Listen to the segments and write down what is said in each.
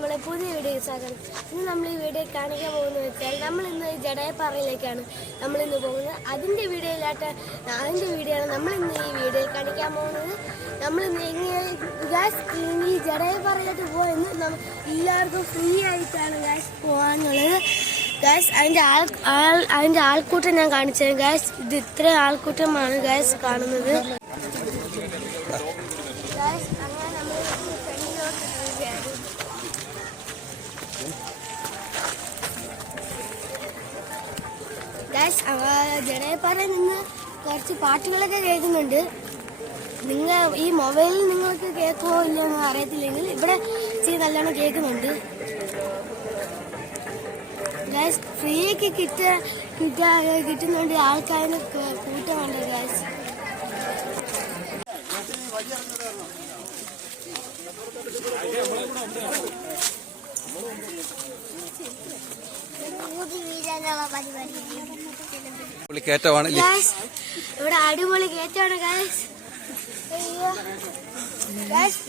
നമ്മളെ പുതിയ വീഡിയോ സ്വാഗതം. ഇന്ന് നമ്മൾ ഈ വീഡിയോ കാണിക്കാൻ പോകുന്നത് വെച്ചാൽ നമ്മൾ ഇന്ന് ജഡയപ്പാറയിലേക്കാണ് നമ്മളിന്ന് പോകുന്നത്. അതിൻ്റെ വീഡിയോ ആണ് നമ്മളിന്ന് ഈ വീഡിയോയിൽ കാണിക്കാൻ പോകുന്നത്. നമ്മളിന്ന് എങ്ങനെ ഈ ജഡയപ്പാറയിലേക്ക് പോകുന്നത് എല്ലാവർക്കും ഫ്രീ ആയിട്ടാണ് പോകാനുള്ളത്. അതിൻ്റെ ആൾക്കൂട്ടം ഞാൻ കാണിച്ചത് ഗായ്സ്. ഇത് ഇത്ര ആൾക്കൂട്ടമാണ് ഗായ്സ് കാണുന്നത്. ജഡയപ്പാറയിൽ നിന്ന് കുറച്ച് പാട്ടുകളൊക്കെ കേൾക്കുന്നുണ്ട്. നിങ്ങൾ ഈ മൊബൈലിൽ നിങ്ങൾക്ക് കേൾക്കുമോ ഇല്ലെന്ന് അറിയത്തില്ലെങ്കിൽ ഇവിടെ നല്ലോണം കേൾക്കുന്നുണ്ട്. ഗായ്സ് ഫ്രീക്ക് കിട്ടുന്നുണ്ട്. ആൾക്കാരിന് കൂട്ടമുണ്ട് ഗായ്സ്. ഇവിടെ അടിപൊളി കയറ്റമാണ് ഗായ്സ്.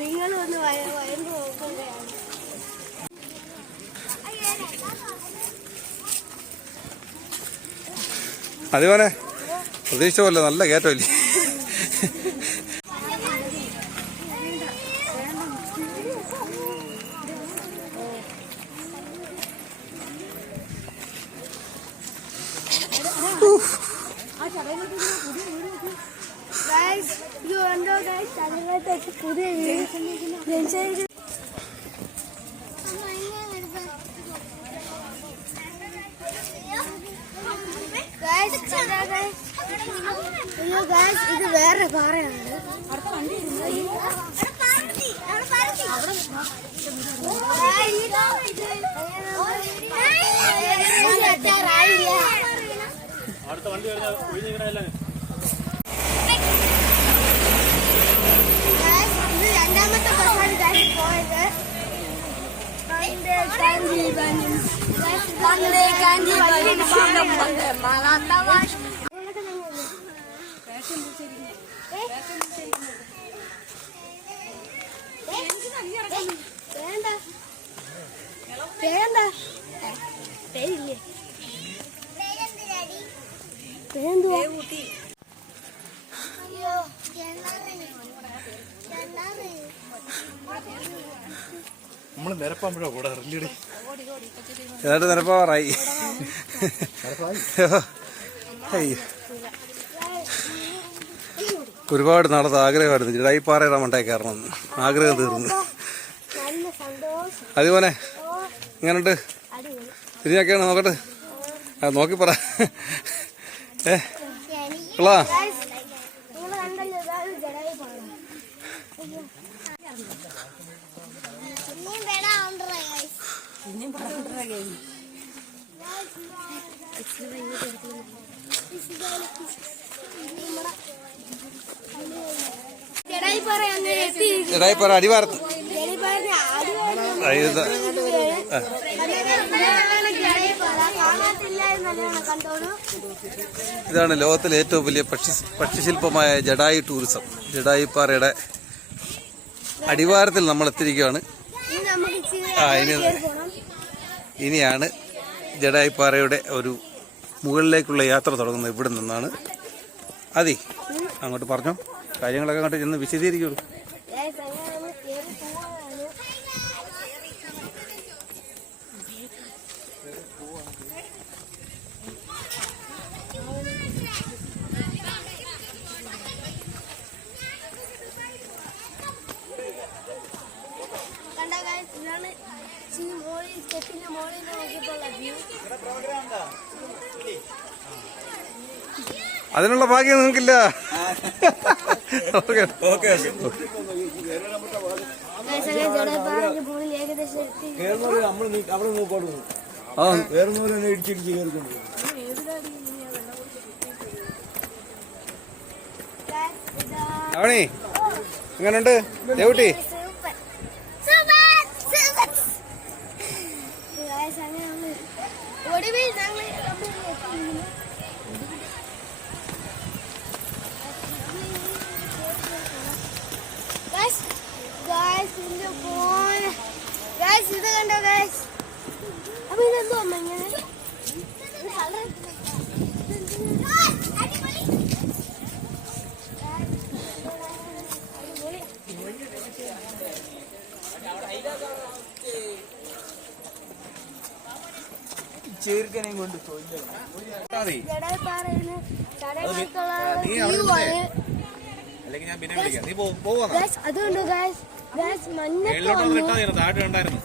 നിങ്ങൾ ഒന്ന് വയമ്പ് നോക്കുകയാണ്. അതേപോലെ പ്രതീക്ഷ പോലെ നല്ല കയറ്റമില്ലേ? ഇത് വേറെ പാറയാണ്. രണ്ടാമത്തെ ബസ്സാണ് പോയത്. പേരില്ലേ? നമ്മള് നിരപ്പാകുമ്പോഴോ കൂടെ അറിഞ്ഞിടി ഏതാണ്ട് നിരപ്പാറായി. ഒരുപാട് നാളത്തെ ആഗ്രഹമായിരുന്നു ജഡായിപ്പാറയുടെ മണ്ടയിൽ കയറണമെന്ന്. ആഗ്രഹം തീർന്നു. അതുപോലെ എങ്ങനെയുണ്ട്? ശരിയാക്കിയാണ് നോക്കട്ടെ. നോക്കി പറ. കൊള്ളാ? ജഡായിപ്പാറ അടിവാരത്ത് ഇതാണ് ലോകത്തിലെ ഏറ്റവും വലിയ പക്ഷിശില്പമായ ജഡായി ടൂറിസം. ജഡായിപ്പാറയുടെ അടിവാരത്തിൽ നമ്മൾ എത്തിയിരിക്കുകയാണ്. ഇനിയാണ് ജഡായിപ്പാറയുടെ ഒരു മുകളിലേക്കുള്ള യാത്ര തുടങ്ങുന്നത്. ഇവിടെ നിന്നാണ്. അതി അങ്ങോട്ട് പറഞ്ഞോ, കാര്യങ്ങളൊക്കെ അങ്ങോട്ട് ചെന്ന് വിശദീകരിക്കുള്ളൂ. അതിനുള്ള ഭാഗ്യം നിങ്ങൾക്കില്ല. അവണി എങ്ങനുണ്ട് Devutty? Guys, in the boy. Guys, ഇത് കണ്ടോ ഗൈസ്? അപ്പൊ ഇതെന്തോ അമ്മ ഇങ്ങനെ ചേർക്കനെയും കൊണ്ട് ജടായിപ്പാറയില് അല്ലെങ്കിൽ ഞാൻ പിന്നെ വിളിക്കാം. നീ പോവാ അതുകൊണ്ട് ഗൈസ് മഞ്ഞ താഴെ ഉണ്ടായിരുന്നു.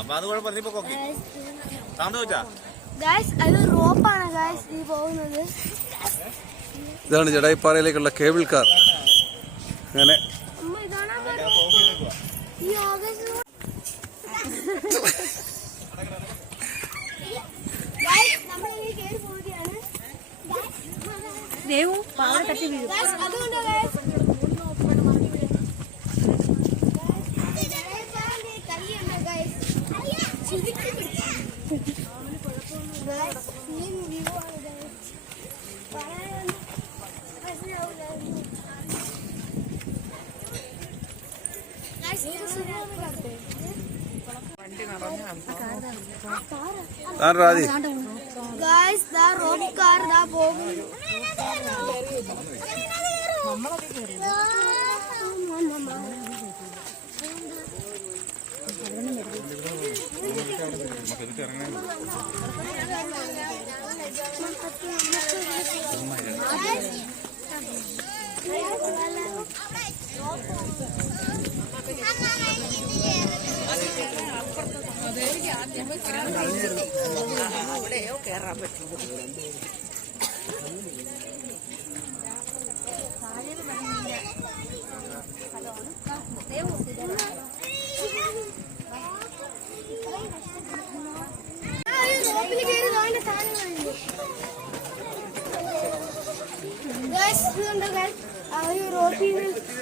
അപ്പൊ അത് കുഴപ്പമില്ല. നീ പൊക്കോ. താന്ത വെച്ചാ ഗൈസ് അത് റോപ്പാണ് ഗൈസ് ഈ പോകുന്നത്. ഇതാണ് ജടായിപ്പാറയിലേക്കുള്ള കേബിൾ കാർ. അങ്ങനെ അമ്മ ഇതാണ് ഈ ഓഗസ്റ്റ് നമ്മൾ ഈ കേറി പോവുകയാണ്. അതുകൊണ്ട് രാധി ഗൈസ് ദാ റോപ്പ് കാർ ദാ പോകുന്നു. അവിടെയോ കേറാൻ പറ്റും.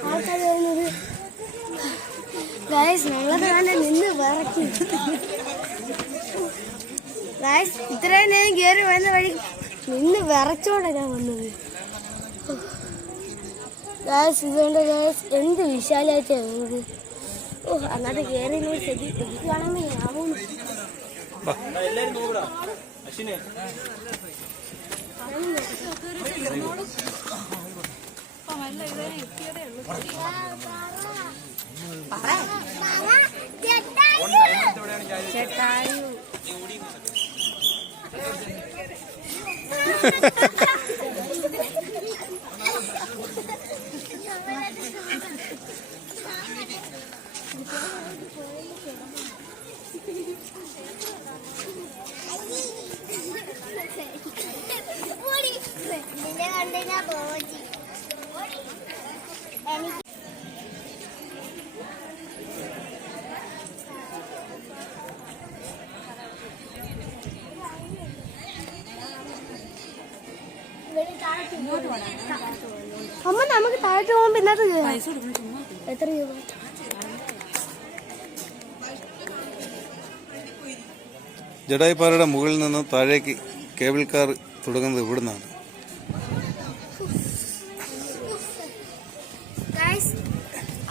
ആൾക്കാർ വരുന്നത് ഗൈസ് ഞങ്ങളത് തന്നെ നിന്ന് വിറക്കി. ഗൈസ് ഇത്രയും നേരം കയറി വന്ന വഴി നിന്ന് വിറച്ചോടെ ഞാൻ വന്നത്. ഗൈസ് ഇതുകൊണ്ട് ഗൈസ് എന്ത് വിശാലായിട്ടാണ് വന്നത്. അന്നത്തെ കയറി ശ്രദ്ധിക്കുകയാണെങ്കിൽ ആവും. ചേട്ടായി അമ്മ നമുക്ക് താഴോട്ട് പോകുമ്പോ ഇന്നത്തെ എത്ര രൂപ? ജടായിപ്പാറയുടെ മുകളിൽ നിന്ന് താഴേക്ക് കേബിൾ കാർ തുടങ്ങുന്നത് ഇവിടുന്നാണ്.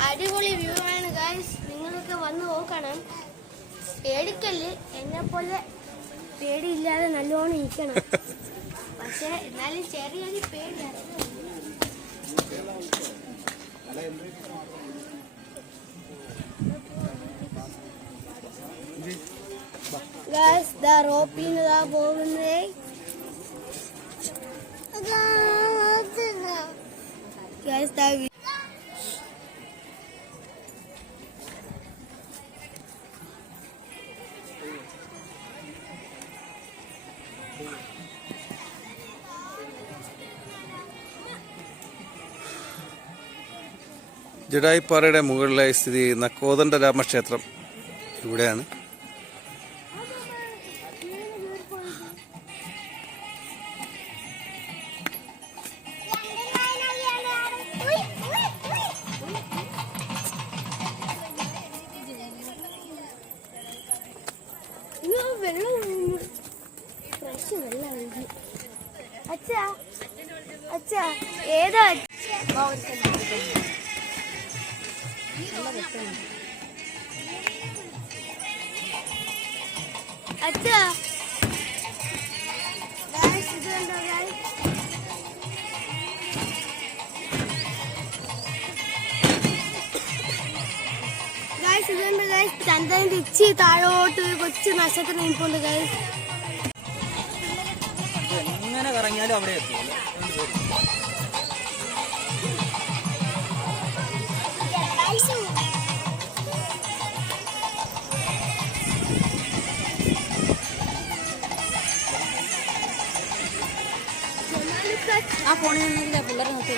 അടിപൊളി വ്യൂ ആണ് ഗൈസ്. നിങ്ങളൊക്കെ വന്ന് നോക്കണം. പേടിക്കല്ല്, എന്നെ പോലെ പേടിയില്ലാതെ നല്ലോണം ഇരിക്കണം. പക്ഷെ എന്നാലും ചെറിയൊരു പേടിയാണ്. ഗൈസ് ദാ റോപ്പിൽ നിന്ന് ദാ പോകുന്നേ. ഗൈസ് ദാ ജടായിപ്പാറയുടെ മുകളിലായി സ്ഥിതി ചെയ്യുന്ന കോദണ്ഡരാമക്ഷേത്രം ഇവിടെയാണ്. വെള്ളം ഫ്രഷ് വെള്ളം. അച്ഛാ അച്ഛാ ഏതാ? അച്ഛാ ഗൈസ് ഇത് കണ്ടോ ഗൈസ് ഗൈസ് ഇത് കണ്ടോ ഗൈസ് ചന്ദ്രന്റെ ഇച്ചി താഴോട്ട് ഒരു കൊച്ചു നക്ഷത്രം നിൽപ്പുണ്ട് ഗൈസ് എങ്ങനെ കറങ്ങിയാലും അവിടെ എത്തും ആ ഫോണിൽ നിന്നില്ല പിള്ളേരെ നോക്കി